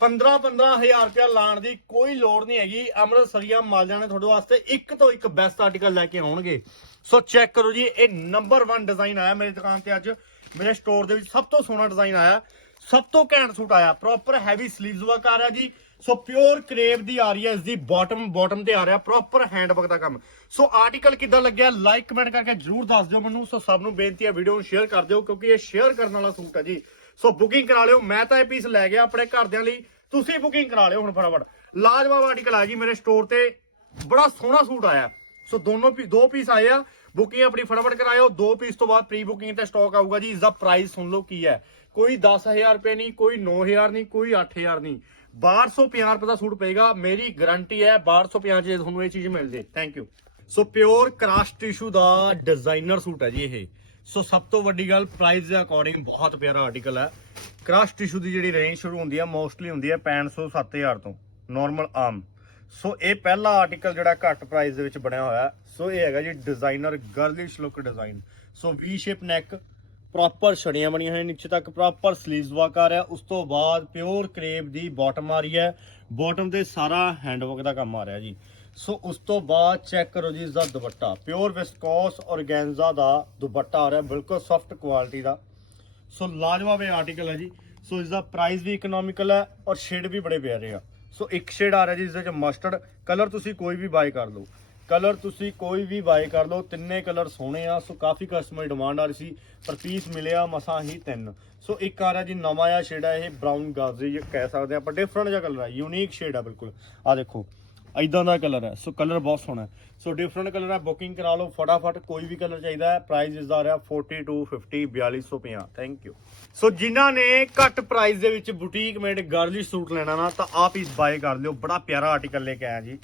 15 15000 ਰੁਪਇਆ ਲਾਣ ਦੀ ਕੋਈ ਲੋੜ ਨਹੀਂ ਹੈਗੀ। ਅੰਮ੍ਰਿਤਸਰੀਆ ਮਾਲਿਆਂ ਨੇ ਤੁਹਾਡੇ ਵਾਸਤੇ ਇੱਕ ਤੋਂ ਇੱਕ ਬੈਸਟ ਆਰਟੀਕਲ ਲੈ ਕੇ ਆਉਣਗੇ। ਸੋ ਚੈੱਕ ਕਰੋ ਜੀ, ਇਹ ਨੰਬਰ 1 ਡਿਜ਼ਾਈਨ ਆਇਆ ਮੇਰੀ ਦੁਕਾਨ ਤੇ ਅੱਜ। ਮੇਰੇ ਸਟੋਰ ਦੇ ਵਿੱਚ ਸਭ ਤੋਂ ਸੋਹਣਾ ਡਿਜ਼ਾਈਨ ਆਇਆ। ਸਭ ਤੋਂ ਘੈਂਟ ਸੂਟ ਆਇਆ। ਪ੍ਰੋਪਰ ਹੈਵੀ ਸਲੀਵਸ ਵਰਕ ਆ ਰਿਹਾ ਜੀ। ਸੋ ਪਿਓਰ ਕਰੇਵ ਦੀ ਆ ਰਹੀ ਹੈ ਇਸ ਦੀ ਬਾਟਮ ਬਾਟਮ ਤੇ ਆ ਰਿਹਾ। ਪ੍ਰੋਪਰ ਹੈਂਡ ਵਰਕ ਦਾ ਕੰਮ। ਸੋ ਆਰਟੀਕਲ ਕਿੱਦਾਂ ਲੱਗਿਆ? ਲਾਈਕ ਕਮੈਂਟ ਕਰਕੇ ਜਰੂਰ ਦੱਸ ਦਿਓ ਮੈਨੂੰ। ਸੋ ਸਭ ਨੂੰ ਬੇਨਤੀ ਹੈ ਵੀਡੀਓ ਨੂੰ ਸ਼ੇਅਰ ਕਰ ਦਿਓ, ਕਿਉਂਕਿ ਇਹ ਸ਼ੇਅਰ ਕਰਨ ਵਾਲਾ ਸੂਟ ਹੈ ਜੀ। ਸੋ ਬੁਕਿੰਗ ਕਰਾ ਲਿਓ। ਮੈਂ ਤਾਂ ਇਹ ਪੀਸ ਲੈ ਗਿਆ ਆਪਣੇ ਘਰਦਿਆਂ ਲਈ। ਤੁਸੀਂ ਬੁਕਿੰਗ ਕਰਾ ਲਿਓ ਹੁਣ ਫਟਾਫਟ। ਲਾਜਵਾਬ ਆਰਟੀਕਲ ਆ ਜੀ ਮੇਰੇ ਸਟੋਰ ਤੇ। ਬੜਾ ਸੋਹਣਾ ਸੂਟ ਆਇਆ। ਸੋ ਦੋਨੋਂ ਦੋ ਪੀਸ ਆਏ ਆ। ਬੁਕਿੰਗ ਆਪਣੀ ਫਟਾਫਟ ਕਰਾਇਓ। ਦੋ ਪੀਸ ਤੋਂ ਬਾਅਦ ਪ੍ਰੀ ਬੁਕਿੰਗ ਤੇ ਸਟਾਕ ਆਊਗਾ ਜੀ। ਇਸ ਦਾ ਪ੍ਰਾਈਸ ਸੁਣ ਲਓ ਕੀ ਹੈ। ਕੋਈ 10000 ਰੁਪਏ ਨਹੀਂ, ਕੋਈ 9000 ਨਹੀਂ, ਕੋਈ 8000 ਨਹੀਂ। 1250 ਰੁਪਏ ਦਾ ਸੂਟ ਪਏਗਾ। ਮੇਰੀ ਗਾਰੰਟੀ ਹੈ 1250 ਚ ਤੁਹਾਨੂੰ ਇਹ ਚੀਜ਼ ਮਿਲ ਜੇ thank you so pure crush tissue the designer suit ਹੈ ਜੀ ਇਹ। ਸੋ ਸਭ ਤੋਂ ਵੱਡੀ ਗੱਲ ਪ੍ਰਾਈਸ ਦੇ ਅਕੋਰਡਿੰਗ ਬਹੁਤ ਪਿਆਰਾ ਆਰਟੀਕਲ ਹੈ। ਕਰਾਸ਼ ਟਿਸ਼ੂ ਦੀ ਜਿਹੜੀ ਰੇਂਜ ਸ਼ੁਰੂ ਹੁੰਦੀ ਹੈ ਮੋਸਟਲੀ ਹੁੰਦੀ ਹੈ 500 7000 ਤੋਂ ਨਾਰਮਲ ਆਮ। ਸੋ ਇਹ ਪਹਿਲਾ ਆਰਟੀਕਲ ਜਿਹੜਾ ਘੱਟ ਪ੍ਰਾਈਸ ਦੇ ਵਿੱਚ ਬਣਿਆ ਹੋਇਆ ਸੋ ਇਹ ਹੈਗਾ ਜੀ designer girlish look design so V shape neck proper ਛੜੀਆਂ ਬਣੀਆਂ ਹੋਈਆਂ ਨੀਚੇ ਤੱਕ ਪ੍ਰੋਪਰ ਸਲੀਵਸ ਵਰਕ ਆ ਰਿਹਾ। ਉਸ ਤੋਂ ਬਾਅਦ ਪਿਓਰ ਕਰੇਪ ਦੀ ਬਾਟਮ ਆ ਰਹੀ ਹੈ। ਬਾਟਮ ਤੇ ਸਾਰਾ ਹੈਂਡਵਰਕ ਦਾ ਕੰਮ ਆ ਰਿਹਾ ਜੀ। ਸੋ ਉਸ ਤੋਂ ਬਾਅਦ ਚੈੱਕ ਕਰੋ ਜੀ ਇਸ ਦਾ ਦੁਪੱਟਾ। ਪਿਓਰ ਵਿਸਕੋਸ ਔਰਗੈਂਜ਼ਾ ਦਾ ਦੁਪੱਟਾ ਆ ਰਿਹਾ, ਬਿਲਕੁਲ ਸੌਫਟ ਕੁਆਲਿਟੀ ਦਾ। ਸੋ ਲਾਜਵਾਬ ਇਹ ਆਰਟੀਕਲ ਹੈ ਜੀ। ਸੋ ਇਸ ਦਾ ਪ੍ਰਾਈਸ ਵੀ ਇਕਨੋਮਿਕਲ ਹੈ ਔਰ ਸ਼ੇਡ ਵੀ ਬੜੇ ਪਿਆਰੇ ਆ। ਸੋ ਇੱਕ ਸ਼ੇਡ ਆ ਰਿਹਾ ਜੀ ਇਸ ਦੇ ਵਿੱਚ ਮਸਟਰਡ ਕਲਰ ਤੁਸੀਂ ਕੋਈ ਵੀ ਬਾਈ ਕਰ ਲਓ। ਕਲਰ ਤੁਸੀਂ ਕੋਈ ਵੀ ਬਾਈ ਕਰ ਲਓ, ਤਿੰਨੇ ਕਲਰ ਸੋਹਣੇ ਆ। ਸੋ ਕਾਫੀ ਕਸਟਮਰ ਡਿਮਾਂਡ ਆ ਰਹੀ ਸੀ, ਪਰ ਪੀਸ ਮਿਲਿਆ ਮਸਾਂ ਹੀ ਤਿੰਨ। ਸੋ ਇੱਕ ਆ ਰਿਹਾ ਜੀ, ਨਵਾਂ ਜਿਹਾ ਸ਼ੇਡ ਹੈ ਇਹ ਬ੍ਰਾਊਨ ਗਾਜ਼ਰੀ ਕਹਿ ਸਕਦੇ ਆਪਾਂ ਡਿਫਰੈਂਟ ਜਿਹਾ ਕਲਰ ਹੈ ਯੂਨੀਕ ਸ਼ੇਡ ਹੈ ਬਿਲਕੁਲ। ਆ ਦੇਖੋ ਇਦਾਂ ਦਾ ਕਲਰ ਹੈ। ਸੋ ਕਲਰ ਬਹੁਤ ਸੋਹਣਾ ਸੋ ਡਿਫਰੈਂਟ ਕਲਰ ਹੈ। ਬੁਕਿੰਗ ਕਰਾ ਲਓ, ਫਟਾਫਟ। ਕੋਈ ਵੀ ਕਲਰ ਚਾਹੀਦਾ ਹੈ ਪ੍ਰਾਈਸ ਇਸ ਦਾ ਰਿਹਾ 42 50 4250 ਥੈਂਕ ਯੂ ਸੋ ਜਿਨ੍ਹਾਂ ਨੇ ਘੱਟ ਪ੍ਰਾਈਸ ਦੇ ਵਿੱਚ ਬੁਟੀਕ ਮੇਡ ਗਰਲਿਸ਼ ਸੂਟ ਲੈਣਾ ਨਾ, ਤਾਂ ਆਪ ਹੀ ਬਾਏ ਕਰ ਲਿਓ। ਬੜਾ ਪਿਆਰਾ ਆਰਟੀਕਲ ਲੈ ਕੇ ਆਇਆ ਜੀ।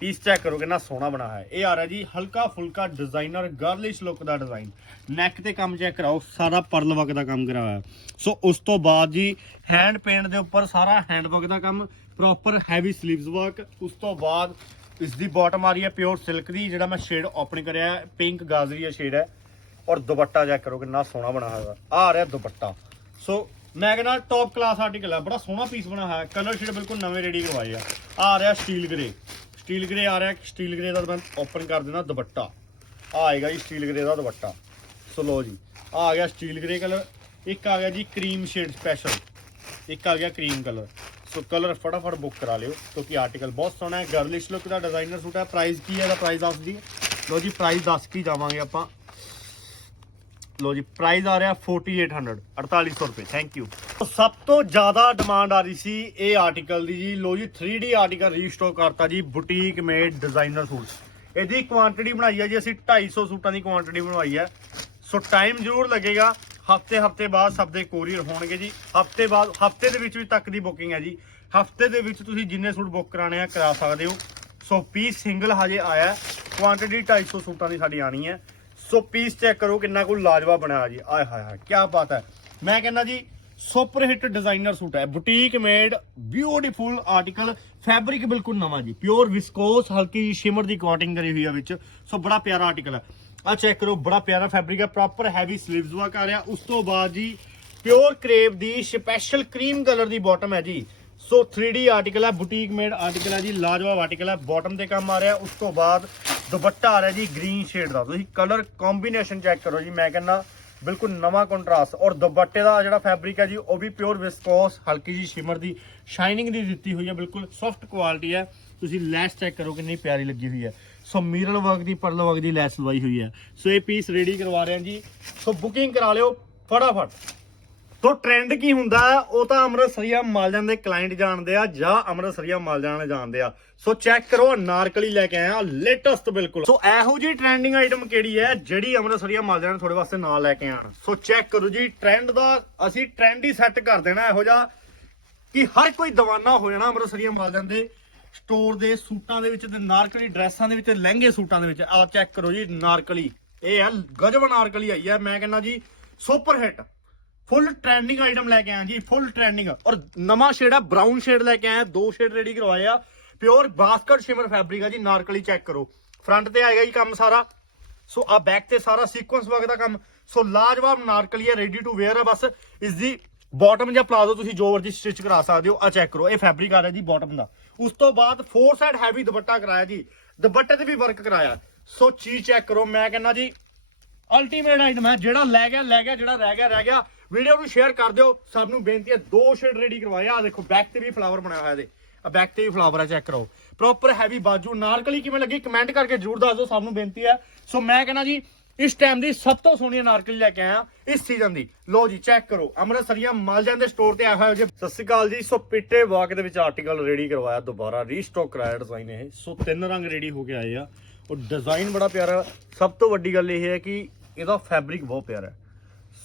ਪੀਸ ਚੈੱਕ ਕਰੋ ਕਿੰਨਾ ਸੋਹਣਾ ਬਣਾ ਹੈ। ਇਹ ਆ ਰਿਹਾ ਜੀ ਹਲਕਾ ਫੁਲਕਾ ਡਿਜ਼ਾਈਨਰ ਗਰਲਿਸ਼ ਲੁੱਕ ਦਾ ਡਿਜ਼ਾਈਨ ਨੈਕ ਤੇ ਕੰਮ ਚੈੱਕ ਕਰਾਓ, ਸਾਰਾ ਪਰਲ ਵਰਕ ਦਾ ਕੰਮ ਕਰਾਇਆ ਸੋ ਉਸ ਤੋਂ ਬਾਅਦ ਜੀ ਹੈਂਡ ਪੇਂਟ ਦੇ ਉੱਪਰ ਸਾਰਾ ਹੈਂਡ ਵਰਕ ਦਾ ਕੰਮ। ਪ੍ਰੋਪਰ ਹੈਵੀ ਸਲੀਵਸ ਵਰਕ ਉਸ ਤੋਂ ਬਾਅਦ ਇਸ ਦੀ ਬਾਟਮ ਆ ਰਹੀ ਹੈ ਪਿਓਰ ਸਿਲਕ ਦੀ, ਜਿਹੜਾ ਮੈਂ ਸ਼ੇਡ ਓਪਨ ਕਰਿਆ ਪਿੰਕ ਗਾਜ਼ਰੀਆ ਸ਼ੇਡ ਹੈ। ਔਰ ਦੁਪੱਟਾ ਚੈੱਕ ਕਰੋ ਕਿੰਨਾ ਸੋਹਣਾ ਬਣਾ ਹੋਇਆ। ਆ ਰਿਹਾ ਦੁਪੱਟਾ। ਸੋ ਮੈਂ ਕਹਿੰਦਾ ਟੌਪ ਕਲਾਸ ਆਰਟੀਕਲ ਹੈ, ਬੜਾ ਸੋਹਣਾ ਪੀਸ ਬਣਾ ਹੋਇਆ ਕਲਰ ਸ਼ੇਡ ਬਿਲਕੁਲ ਨਵੇਂ ਰੈਡੀ ਕਰਵਾਏ ਆ। ਆ ਰਿਹਾ ਸਟੀਲ ਗ੍ਰੇ ਸਟੀਲ ਗ੍ਰੇ ਆ ਰਿਹਾ ਸਟੀਲ ਗ੍ਰੇ ਦਾ ਮੈਂ ਓਪਨ ਕਰ ਦੇਣਾ ਦੁਪੱਟਾ। ਆ ਆਏਗਾ ਜੀ ਸਟੀਲ ਗ੍ਰੇ ਦਾ ਦੁਪੱਟਾ। ਸੋ ਲੋ ਜੀ, ਆ ਆ ਗਿਆ ਸਟੀਲ ਗ੍ਰੇ ਕਲਰ ਇੱਕ ਆ ਗਿਆ ਜੀ ਕਰੀਮ ਸ਼ੇਡ ਸਪੈਸ਼ਲ ਇੱਕ ਆ ਗਿਆ ਕਰੀਮ ਕਲਰ ਸੋ ਕਲਰ ਫਟਾਫਟ ਬੁੱਕ ਕਰਾ ਲਿਓ, ਕਿਉਂਕਿ ਆਰਟੀਕਲ ਬਹੁਤ ਸੋਹਣਾ ਹੈ ਗਰਲਿਸ਼ ਲੁੱਕ ਦਾ ਡਿਜ਼ਾਈਨਰ ਸੂਟ ਹੈ ਪ੍ਰਾਈਸ ਕੀ ਹੈ ਇਹਦਾ ਪ੍ਰਾਈਸ ਦੱਸ ਦੀ ਲੋ ਜੀ ਪ੍ਰਾਈਸ ਦੱਸ ਕੇ ਜਾਵਾਂਗੇ ਆਪਾਂ। ਲੋ ਜੀ ਪ੍ਰਾਈਸ ਆ ਰਿਹਾ 4800 4800 ਰੁਪਏ ਥੈਂਕ ਯੂ ਸਭ ਤੋਂ ਜ਼ਿਆਦਾ ਡਿਮਾਂਡ ਆ ਰਹੀ ਸੀ ਇਹ ਆਰਟੀਕਲ ਦੀ ਜੀ। ਲੋ ਜੀ 3D ਆਰਟੀਕਲ ਰੀਸਟਾਕ ਕਰਤਾ ਜੀ ਬੁਟੀਕ ਮੇਡ ਡਿਜ਼ਾਈਨਰ ਸੂਟ ਇਹਦੀ ਕੁਆਂਟੀਟੀ ਬਣਾਈ ਹੈ ਜੀ, ਅਸੀਂ 250 ਸੂਟਾਂ ਦੀ ਕੁਆਂਟੀਟੀ ਬਣਵਾਈ ਹੈ। ਸੋ ਟਾਈਮ ਜ਼ਰੂਰ ਲੱਗੇਗਾ ਹਫ਼ਤੇ ਹਫ਼ਤੇ ਬਾਅਦ ਸਭ ਦੇ ਕੋਰੀਅਰ ਹੋਣਗੇ ਜੀ। ਹਫ਼ਤੇ ਬਾਅਦ, ਹਫ਼ਤੇ ਦੇ ਵਿੱਚ ਵੀ ਤੱਕ ਦੀ ਬੁਕਿੰਗ ਹੈ ਜੀ। ਹਫ਼ਤੇ ਦੇ ਵਿੱਚ ਤੁਸੀਂ ਜਿੰਨੇ ਸੂਟ ਬੁੱਕ ਕਰਾਣੇ ਆ, ਕਰਾ ਸਕਦੇ ਹੋ। ਸੋ ਪੀਸ ਸਿੰਗਲ ਹਜੇ ਆਇਆ। ਕੁਆਂਟੀਟੀ 250 ਸੂਟਾਂ ਦੀ ਸਾਡੀ ਆਣੀ ਹੈ। ਸੋ ਪੀਸ ਚੈੱਕ ਕਰੋ ਕਿੰਨਾ ਕੋਈ ਲਾਜਵਾ ਬਣਾਇਆ ਜੀ। ਆਏ ਹਾਏ ਹਾਏ ਕੀ ਬਾਤ ਹੈ। ਮੈਂ ਕਹਿੰਦਾ ਜੀ, ਸੁਪਰ ਹਿੱਟ ਡਿਜ਼ਾਈਨਰ ਸੂਟ ਹੈ। Boutique made beautiful article fabric ਬਿਲਕੁਲ ਨਵਾਂ ਜੀ। ਪਿਓਰ ਵਿਸਕੋਸ ਹਲਕੀ ਸ਼ਿਮਰ ਦੀ ਕੋਟਿੰਗ ਕਰੀ ਹੋਈ ਹੈ ਵਿੱਚ। ਸੋ ਬੜਾ ਪਿਆਰਾ ਆਰਟੀਕਲ ਹੈ। ਆ ਚੈੱਕ ਕਰੋ, ਬੜਾ ਪਿਆਰਾ ਫੈਬਰਿਕ ਹੈ ਪ੍ਰੋਪਰ ਹੈਵੀ ਸਲੀਵਸ ਵਰਕ ਆ ਰਿਹਾ। ਉਸ ਤੋਂ ਬਾਅਦ ਜੀ ਪਿਓਰ ਕਰੇਵ ਦੀ ਸਪੈਸ਼ਲ ਕਰੀਮ ਕਲਰ ਦੀ ਬਾਟਮ ਹੈ ਜੀ। ਸੋ 3D ਆਰਟੀਕਲ ਹੈ ਬੁਟੀਕ ਮੇਡ ਆਰਟੀਕਲ ਹੈ ਜੀ, ਲਾਜਵਾਬ ਆਰਟੀਕਲ ਹੈ ਬਾਟਮ ਤੇ ਕੰਮ ਆ ਰਿਹਾ। ਉਸ ਤੋਂ ਬਾਅਦ ਦੁਪੱਟਾ ਆ ਰਿਹਾ ਜੀ ਗ੍ਰੀਨ ਸ਼ੇਡ ਦਾ। ਤੁਸੀਂ ਕਲਰ ਕੰਬੀਨੇਸ਼ਨ ਚੈੱਕ ਕਰੋ ਜੀ, ਮੈਂ ਕਹਿੰਦਾ ਬਿਲਕੁਲ ਨਵਾਂ ਕੰਟਰਾਸਟ ਔਰ ਦੁਪੱਟੇ ਦਾ ਜਿਹੜਾ ਫੈਬਰਿਕ ਹੈ ਜੀ, ਉਹ ਵੀ ਪਿਓਰ ਵਿਸਕੋਸ ਹਲਕੀ ਜੀ ਸ਼ਿਮਰ ਦੀ ਸ਼ਾਈਨਿੰਗ ਦੀ ਦਿੱਤੀ ਹੋਈ ਹੈ ਬਿਲਕੁਲ ਸੌਫਟ ਕੁਆਲਿਟੀ ਹੈ ਤੁਸੀਂ ਲੈਸ ਚੈੱਕ ਕਰੋ ਕਿੰਨੀ ਪਿਆਰੀ ਲੱਗੀ ਹੋਈ ਹੈ। ਸੋ ਮਿਰਰ ਵਰਕ ਦੀ, ਪਰਲ ਵਰਕ ਦੀ ਲੈਸ ਲਵਾਈ ਹੋਈ ਹੈ। ਸੋ ਇਹ ਪੀਸ ਰੈਡੀ ਕਰਵਾ ਰਹੇ ਹਾਂ ਜੀ। ਸੋ ਬੁਕਿੰਗ ਕਰਾ ਲਿਓ ਫਟਾਫਟ। ਤੋ ਟ੍ਰੈਂਡ ਕੀ ਹੁੰਦਾ? ਉਹ ਤਾਂ ਅੰਮ੍ਰਿਤਸਰੀਆ ਮਾਲਜਾਂ ਦੇ ਕਲਾਇੰਟ ਜਾਣਦੇ ਆ ਜਾਂ ਅੰਮ੍ਰਿਤਸਰੀਆ ਮਾਲ ਜਾਣ ਜਾਣਦੇ ਆ। ਸੋ ਚੈੱਕ ਕਰੋ, ਨਾਰਕਲੀ ਲੈ ਕੇ ਆਇਆ ਲੇਟੈਸਟ ਬਿਲਕੁਲ। ਸੋ ਇਹੋ ਜੀ ਟ੍ਰੈਂਡਿੰਗ ਆਈਟਮ ਕਿਹੜੀ ਹੈ ਜਿਹੜੀ ਅੰਮ੍ਰਿਤਸਰੀਆ ਮਾਲਜਾ ਤੁਹਾਡੇ ਵਾਸਤੇ ਨਾਲ ਲੈ ਕੇ ਆਣ। ਸੋ ਚੈੱਕ ਕਰੋ ਜੀ ਟ੍ਰੈਂਡ ਦਾ ਅਸੀਂ ਟ੍ਰੈਂਡ ਹੀ ਸੈੱਟ ਕਰ ਦੇਣਾ ਇਹੋ ਜਿਹਾ ਕਿ ਹਰ ਕੋਈ ਦੀਵਾਨਾ ਹੋ ਜਾਣਾ ਅੰਮ੍ਰਿਤਸਰੀਆ ਮਾਲਜਾਂ ਦੇ। ਸਟੋਰ ਦੇ ਸੂਟਾਂ ਦੇ ਵਿੱਚ ਤੇ ਨਾਰਕਲੀ ਡਰੈਸਾਂ ਦੇ ਵਿੱਚ, ਲਹਿੰਗੇ ਸੂਟਾਂ ਦੇ ਵਿੱਚ। ਆ ਚੈੱਕ ਕਰੋ ਜੀ, ਨਾਰਕਲੀ। ਇਹ ਆ ਗਜਬ ਨਾਰਕਲੀ ਆਈ ਹੈ ਮੈਂ ਕਹਿੰਦਾ ਜੀ super hit full trending item ਲੈ ਕੇ ਆਇਆ ਜੀ ਫੁੱਲ ਟ੍ਰੈਂਡਿੰਗ ਔਰ ਨਵਾਂ ਸ਼ੇਡ ਆ ਬਰਾਊਨ ਸ਼ੇਡ ਲੈ ਕੇ ਆਇਆ, ਦੋ ਸ਼ੇਡ ਰੈਡੀ ਕਰਵਾਏ ਆ। ਪਿਓਰ ਬਾਸਕਟ ਸ਼ਿਮਰ ਫੈਬਰਿਕ ਆ ਜੀ, ਨਾਰਕਲੀ ਚੈੱਕ ਕਰੋ। ਫਰੰਟ ਤੇ ਆਏਗਾ ਜੀ ਕੰਮ ਸਾਰਾ। ਸੋ ਆ ਬੈਕ ਤੇ ਸਾਰਾ ਸੀਕੁਐਂਸ ਵਰਕ ਦਾ ਕੰਮ। ਸੋ ਲਾਜਵਾਬ ਨਾਰਕਲੀ ਹੈ ਰੈਡੀ ਟੂ ਵੇਅਰ ਆ ਬਸ। ਇਸ ਦੀ ਬਾਟਮ ਜਾਂ ਪਲਾਜ਼ੋ ਤੁਸੀਂ ਜੋ ਮਰਜ਼ੀ ਸਟਿਚ ਕਰਾ ਸਕਦੇ ਹੋ ਆ ਚੈੱਕ ਕਰੋ, ਇਹ ਫੈਬਰਿਕ ਆ ਰਿਹਾ ਜੀ ਬਾਟਮ ਦਾ। ਉਸ ਤੋਂ ਬਾਅਦ ਫੋਰ ਸਾਈਡ ਹੈਵੀ ਦੁਪੱਟਾ ਕਰਾਇਆ ਜੀ, ਦੁਪੱਟੇ ਤੇ ਵੀ ਵਰਕ ਕਰਾਇਆ। ਸੋ ਚੀਜ਼ ਚੈੱਕ ਕਰੋ, ਮੈਂ ਕਹਿੰਦਾ ਜੀ ਅਲਟੀਮੇਟ ਆਈਟਮ ਹੈ, ਜਿਹੜਾ ਲੈ ਗਿਆ ਲੈ ਗਿਆ, ਜਿਹੜਾ ਰਹਿ ਗਿਆ ਰਹਿ ਗਿਆ। ਵੀਡੀਓ ਨੂੰ ਸ਼ੇਅਰ ਕਰ ਦਿਓ, ਸਭ ਨੂੰ ਬੇਨਤੀ ਹੈ, ਦੋ ਸ਼ੇਡ ਰੈਡੀ ਕਰਵਾਇਆ ਆ ਦੇਖੋ ਬੈਕ ਤੇ ਵੀ ਫਲਾਵਰ ਬਣਾਇਆ ਹੋਇਆ ਇਹਦੇ। ਆ ਬੈਕ ਤੇ ਵੀ ਫਲਾਵਰ ਆ ਚੈੱਕ ਕਰੋ। ਪ੍ਰੋਪਰ ਹੈਵੀ ਬਾਜੂ, ਨਾਰਕਲੀ ਕਿਵੇਂ ਲੱਗੀ ਕਮੈਂਟ ਕਰਕੇ ਜਰੂਰ ਦੱਸ ਦਿਓ, ਸਭ ਨੂੰ ਬੇਨਤੀ ਹੈ। ਸੋ ਮੈਂ ਕਹਿੰਦਾ ਜੀ ਇਸ ਟਾਈਮ ਦੀ ਸਭ ਤੋਂ ਸੋਹਣੀ ਨਾਰਕਲੀ ਲੈ ਕੇ ਆਇਆ ਇਸ ਸੀਜ਼ਨ ਦੀ। ਲੋ ਜੀ ਚੈੱਕ ਕਰੋ। ਅੰਮ੍ਰਿਤਸਰੀਆਂ ਮਾਲ ਜਾਂਦੇ ਸਟੋਰ ਤੇ ਆਇਆ ਹੋਇਆ ਜੀ। ਸਤਿ ਸ਼੍ਰੀ ਅਕਾਲ ਜੀ। ਸੋ ਪਿੱਟੇ ਵਾਕ ਦੇ ਵਿੱਚ ਆਰਟੀਕਲ ਰੈਡੀ ਕਰਵਾਇਆ, ਦੁਬਾਰਾ ਰੀਸਟਾਕ ਕਰਾਇਆ ਡਿਜ਼ਾਈਨ ਇਹ। ਸੋ ਤਿੰਨ ਰੰਗ ਰੈਡੀ ਹੋ ਕੇ ਆਏ ਆ। ਔਰ ਡਿਜ਼ਾਈਨ ਬੜਾ ਪਿਆਰਾ ਸਭ ਤੋਂ ਵੱਡੀ ਗੱਲ ਇਹ ਹੈ ਕਿ ਇਹਦਾ ਫੈਬਰਿਕ ਬਹੁਤ ਪਿਆਰਾ ਹੈ।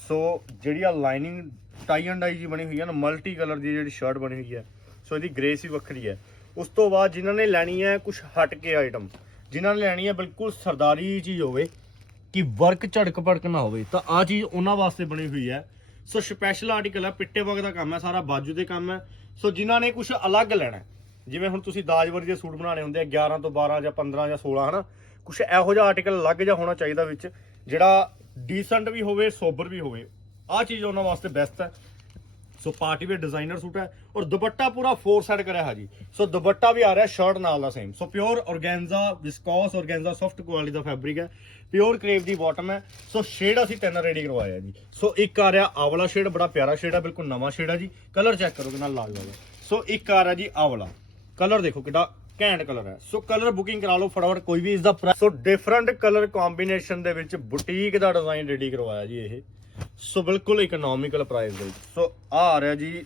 ਸੋ ਜਿਹੜੀ ਆ ਲਾਈਨਿੰਗ ਟਾਈ ਐਂਡ ਡਾਈ ਜੀ ਬਣੀ ਹੋਈ ਹੈ ਨਾ ਮਲਟੀ ਕਲਰ ਦੀ ਜਿਹੜੀ ਸ਼ਰਟ ਬਣੀ ਹੋਈ ਹੈ ਸੋ ਇਹਦੀ ਗ੍ਰੇਸ ਵੀ ਵੱਖਰੀ ਹੈ। ਉਸ ਤੋਂ ਬਾਅਦ ਜਿਨ੍ਹਾਂ ਨੇ ਲੈਣੀ ਹੈ ਕੁਝ ਹਟ ਕੇ ਆਈਟਮ ਜਿਨ੍ਹਾਂ ਨੇ ਲੈਣੀ ਹੈ ਬਿਲਕੁਲ ਸਰਦਾਰੀ ਚੀਜ਼ ਹੋਵੇ ਕਿ ਵਰਕ ਝੜਕ ਭੜਕ ਨਾ ਹੋਵੇ, ਤਾਂ ਆ ਚੀਜ਼ ਉਹਨਾਂ ਵਾਸਤੇ ਬਣੀ ਹੋਈ ਹੈ। ਸੋ ਸਪੈਸ਼ਲ ਆਰਟੀਕਲ ਹੈ, ਪਿੱਟੇ ਵਰਕ ਦਾ ਕੰਮ ਹੈ, ਸਾਰਾ ਬਾਜੂ ਦੇ ਕੰਮ ਹੈ। ਸੋ ਜਿਨ੍ਹਾਂ ਨੇ ਕੁਝ ਅਲੱਗ ਲੈਣਾ ਜਿਵੇਂ ਹੁਣ ਤੁਸੀਂ ਦਾਜਵਰੀ ਦੇ ਸੂਟ ਬਣਾਉਣੇ ਹੁੰਦੇ ਆ 11 ਤੋਂ 12 ਜਾਂ 15 ਜਾਂ 16 ਹਨਾ? ਕੁਝ ਇਹੋ ਜਿਹਾ ਆਰਟੀਕਲ ਅਲੱਗ ਜਿਹਾ ਹੋਣਾ ਚਾਹੀਦਾ ਵਿੱਚ, ਜਿਹੜਾ ਡੀਸੈਂਟ ਵੀ ਹੋਵੇ, ਸੋਬਰ ਵੀ ਹੋਵੇ। ਆ ਚੀਜ਼ ਉਹਨਾਂ ਵਾਸਤੇ ਬੈਸਟ ਹੈ। So party wear designer suit ਹੈ ਔਰ ਦੁਪੱਟਾ ਪੂਰਾ ਫੋਰ ਸਾਈਡ ਕਰਿਆ ਹੈ ਜੀ। ਸੋ ਦੁਪੱਟਾ ਵੀ ਆ ਰਿਹਾ ਸ਼ਰਟ ਨਾਲ ਦਾ same so pure organza viscose organza soft quality ਦਾ ਫੈਬਰਿਕ ਹੈ। ਪਿਓਰ ਕਰੇਵ ਦੀ ਬਾਟਮ ਹੈ। ਸੋ ਸ਼ੇਡ ਅਸੀਂ ਤਿੰਨ ਰੈਡੀ ਕਰਵਾਇਆ ਜੀ। ਸੋ ਇੱਕ ਆ ਰਿਹਾ ਆਵਲਾ ਸ਼ੇਡ ਬੜਾ ਪਿਆਰਾ ਸ਼ੇਡ ਹੈ, ਬਿਲਕੁਲ ਨਵਾਂ ਸ਼ੇਡ ਹੈ ਜੀ। ਕਲਰ ਚੈੱਕ ਕਰੋ ਨਾਲ ਲਾਲ ਹੈ। ਸੋ ਇੱਕ ਆ ਰਿਹਾ ਜੀ ਆਵਲਾ। ਕਲਰ ਦੇਖੋ ਕਿੱਡਾ ਘੈਂਟ ਕਲਰ ਹੈ। ਸੋ ਕਲਰ ਬੁਕਿੰਗ ਕਰਾ ਲਓ ਫਟਾਫਟ, ਕੋਈ ਵੀ ਇਸ ਦਾ ਸੋ ਡਿਫਰੈਂਟ ਕਲਰ ਕੰਬੀਨੇਸ਼ਨ ਦੇ ਵਿੱਚ ਬੁਟੀਕ ਦਾ ਡਿਜ਼ਾਈਨ ਰੈਡੀ ਕਰਵਾਇਆ ਜੀ ਇਹ। ਸੋ ਬਿਲਕੁਲ ਇਕਨੋਮਿਕਲ ਪ੍ਰਾਈਸ ਦੇ ਵਿੱਚ। ਸੋ ਆ ਆ ਰਿਹਾ ਜੀ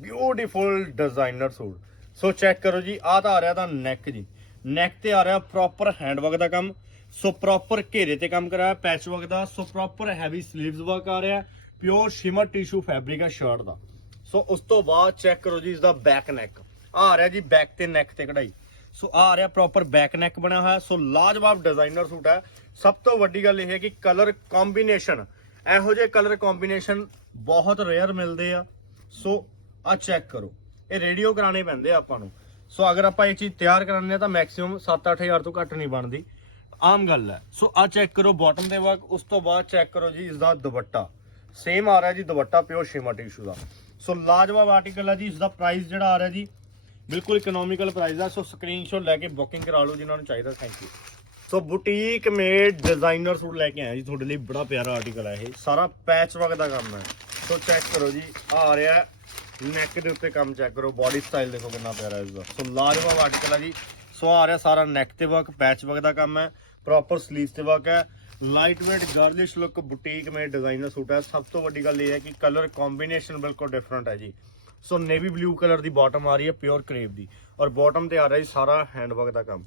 beautiful designer suit so check ਕਰੋ ਜੀ, ਆ ਤਾਂ ਆ ਰਿਹਾ ਤਾਂ ਨੈਕ ਜੀ। ਨੈਕ ਤੇ ਆ ਰਿਹਾ ਪ੍ਰੋਪਰ ਹੈਂਡ ਵਰਕ ਦਾ ਕੰਮ। ਸੋ ਪ੍ਰੋਪਰ ਘੇਰੇ ਤੇ ਕੰਮ ਕਰਾਇਆ ਪੈਚ ਵਰਕ ਦਾ। So proper heavy sleeves work ਆ ਰਿਹਾ। ਪਿਓਰ ਸ਼ਿਮਰ ਟਿਸ਼ੂ ਫੈਬਰਿਕ ਹੈ ਸ਼ਰਟ ਦਾ। ਸੋ ਉਸ ਤੋਂ ਬਾਅਦ ਚੈੱਕ ਕਰੋ ਜੀ ਇਸ ਦਾ ਬੈਕ ਨੈਕ ਆ ਰਿਹਾ ਜੀ ਬੈਕ ਤੇ ਨੈਕ ਤੇ ਕਢਾਈ। ਸੋ ਆ ਆ ਰਿਹਾ ਪ੍ਰੋਪਰ ਬੈਕ ਨੈਕ ਬਣਿਆ ਹੋਇਆ। ਸੋ ਲਾਜਵਾਬ ਡਿਜ਼ਾਈਨਰ ਸੂਟ ਹੈ ਸਭ ਤੋਂ ਵੱਡੀ ਗੱਲ ਇਹ ਹੈ ਕਿ ਕਲਰ ਕੰਬੀਨੇਸ਼ਨ ਇਹੋ ਜਿਹੇ ਕਲਰ ਕੰਬੀਨੇਸ਼ਨ ਬਹੁਤ ਰੇਅਰ ਮਿਲਦੇ ਆ। ਸੋ ਆ ਚੈੱਕ ਕਰੋ। ਇਹ ਰੇਡੀਓ ਕਰਾਣੇ ਪੈਂਦੇ ਆ ਆਪਾਂ ਨੂੰ। ਸੋ ਅਗਰ ਆਪਾਂ ਇਹ ਚੀਜ਼ ਤਿਆਰ ਕਰਾਉਂਦੇ ਆ ਤਾਂ ਮੈਕਸਿਮਮ 7-8000 ਤੋਂ ਘੱਟ ਨਹੀਂ ਬਣਦੀ। ਆਮ ਗੱਲ ਹੈ। ਸੋ ਆ ਚੈੱਕ ਕਰੋ ਬਾਟਮ ਦੇ ਵਰਕ ਉਸ ਤੋਂ ਬਾਅਦ ਚੈੱਕ ਕਰੋ ਜੀ ਇਸ ਦਾ ਦੁਪੱਟਾ। ਸੇਮ ਆ ਰਿਹਾ ਜੀ ਦੁਪੱਟਾ ਪਿਓਰ ਸ਼ਿਮਾ ਟਿਸ਼ੂ ਦਾ। ਸੋ ਲਾਜਵਾਬ ਆਰਟੀਕਲ ਹੈ ਜੀ। ਇਸ ਦਾ ਪ੍ਰਾਈਸ ਜਿਹੜਾ ਆ ਰਿਹਾ ਜੀ, ਬਿਲਕੁਲ ਇਕਨੋਮਿਕਲ ਪ੍ਰਾਈਸ ਆ। ਸੋ ਸਕਰੀਨਸ਼ਾਟ ਲੈ ਕੇ ਬੁਕਿੰਗ ਕਰਾ ਲਓ ਜਿਨ੍ਹਾਂ ਨੂੰ ਚਾਹੀਦਾ। Thank you so boutique made designer suit ਲੈ ਕੇ ਆਇਆ ਜੀ, ਤੁਹਾਡੇ ਲਈ ਬੜਾ ਪਿਆਰਾ ਆਰਟੀਕਲ ਹੈ ਇਹ। ਸਾਰਾ ਪੈਚ ਵਰਕ ਦਾ ਕੰਮ ਹੈ। ਸੋ ਚੈੱਕ ਕਰੋ ਜੀ, ਆ ਰਿਹਾ ਨੈਕ ਦੇ ਉੱਤੇ ਕੰਮ ਚੈੱਕ ਕਰੋ ਬਾਡੀ ਸਟਾਈਲ ਦੇਖੋ ਕਿੰਨਾ ਪਿਆਰਾ ਇਸ ਦਾ ਸੋ ਲਾਜਵਾਬ ਆਰਟੀਕਲ ਹੈ ਜੀ। ਸੋ ਆ ਰਿਹਾ ਸਾਰਾ ਨੈਕ ਤੇ ਵਰਕ ਪੈਚ ਵਰਕ ਦਾ ਕੰਮ ਹੈ। ਪ੍ਰੋਪਰ ਸਲੀਵਸ ਤੇ ਵਰਕ ਹੈ। Light weight girlish look boutique made designer suit ਹੈ। ਸਭ ਤੋਂ ਵੱਡੀ ਗੱਲ ਇਹ ਹੈ ਕਿ ਕਲਰ ਕੰਬੀਨੇਸ਼ਨ ਬਿਲਕੁਲ ਡਿਫਰੈਂਟ ਹੈ ਜੀ। ਸੋ ਨੇਵੀ ਬਲੂ ਕਲਰ ਦੀ ਬਾਟਮ ਆ ਰਹੀ ਹੈ ਪਿਓਰ ਕਰੇਵ ਦੀ। ਔਰ ਬਾਟਮ ਤੇ ਆ ਰਿਹਾ ਜੀ ਸਾਰਾ ਹੈਂਡ ਵਰਕ ਦਾ ਕੰਮ।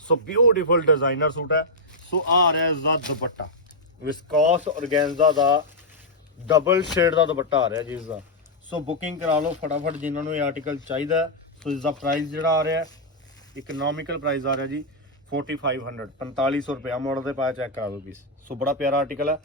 ਸੋ ਬਿਊਟੀਫੁਲ ਡਿਜ਼ਾਈਨਰ ਸੂਟ ਹੈ ਸੋ ਆ ਰਿਹਾ ਇਸ ਦਾ ਦੁਪੱਟਾ ਵਿਸਕੋਸ ਔਰਗੈਂਜ਼ਾ ਦਾ ਡਬਲ ਸ਼ੇਡ ਦਾ ਦੁਪੱਟਾ ਆ ਰਿਹਾ ਜੀ ਇਸ ਦਾ ਸੋ ਬੁਕਿੰਗ ਕਰਾ ਲਓ ਫਟਾਫਟ ਜਿਨ੍ਹਾਂ ਨੂੰ ਇਹ ਆਰਟੀਕਲ ਚਾਹੀਦਾ ਸੋ ਇਸ ਦਾ ਪ੍ਰਾਈਸ ਜਿਹੜਾ ਆ ਰਿਹਾ ਇਕਨੋਮਿਕਲ ਪ੍ਰਾਈਸ ਆ ਰਿਹਾ ਜੀ 4500 4500 ਰੁਪਏ ਮਾਡਲ ਦੇ ਪਾਇਆ ਚੈੱਕ ਕਰਾ ਦਿਓ ਪੀਸ ਸੋ ਬੜਾ ਪਿਆਰਾ ਆਰਟੀਕਲ ਹੈ